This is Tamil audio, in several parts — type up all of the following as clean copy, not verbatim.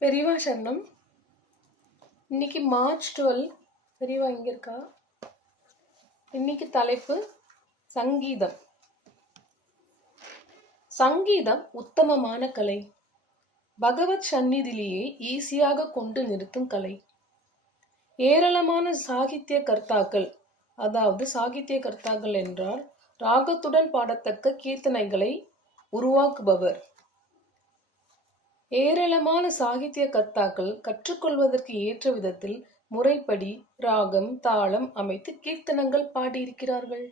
பெரியவா சரணம். இன்னைக்கு மார்ச் 12. பெரியவா இங்க இருக்கா? இன்னைக்கு தலைப்பு சங்கீதம். சங்கீதம் உத்தமமான கலை. பகவத் சந்நிதியிலேயே ஈஸியாக கொண்டு நிறுத்தும் கலை. ஏராளமான சாகித்ய கர்த்தாக்கள், அதாவது சாகித்ய கர்த்தாக்கள் என்றால் ராகத்துடன் பாடத்தக்க கீர்த்தனைகளை உருவாக்குபவர். ஏராளமான சாகித்ய கர்த்தாக்கள் கற்றுக்கொள்வதற்கு ஏற்ற விதத்தில் முறைப்படி ராகம் தாளம் அமைத்து கீர்த்தனங்கள் பாடியிருக்கிறார்கள்.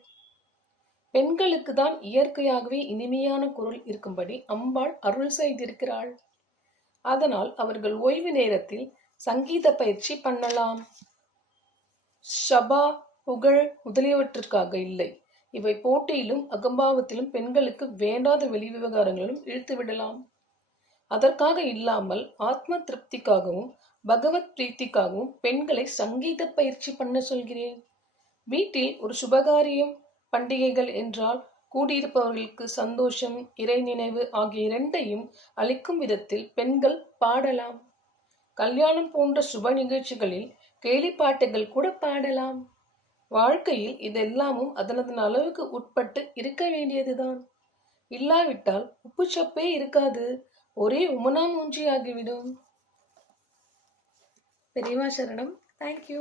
பெண்களுக்கு தான் இயற்கையாகவே இனிமையான குரல் இருக்கும்படி அம்பாள் அருள் செய்திருக்கிறாள். அதனால் அவர்கள் ஓய்வு நேரத்தில் சங்கீத பயிற்சி பண்ணலாம். சபா புகழ் முதலியவற்றிற்காக இல்லை. இவை போட்டியிலும் அகம்பாவத்திலும் பெண்களுக்கு வேண்டாத வெளி விவகாரங்களிலும் இழுத்து விடலாம். அதற்காக இல்லாமல் ஆத்ம திருப்திக்காகவும் பகவத் பிரீத்திக்காகவும் பெண்களை சங்கீத பயிற்சி பண்ண சொல்கிறேன். வீட்டில் ஒரு சுபகாரியம் பண்டிகைகள் என்றால் கூடியிருப்பவர்களுக்கு சந்தோஷம் இறை நினைவு ஆகிய இரண்டையும் அளிக்கும் விதத்தில் பெண்கள் பாடலாம். கல்யாணம் போன்ற சுப நிகழ்ச்சிகளில் கேலிப்பாட்டுகள் கூட பாடலாம். வாழ்க்கையில் இதெல்லாமும் அதனதன் அளவுக்கு உட்பட்டு இருக்க வேண்டியதுதான். இல்லாவிட்டால் உப்புச்சப்பே இருக்காது, ஒரே உமனா மூஞ்சி ஆகிவிடும். பெரியவா சரணம். தேங்க்யூ.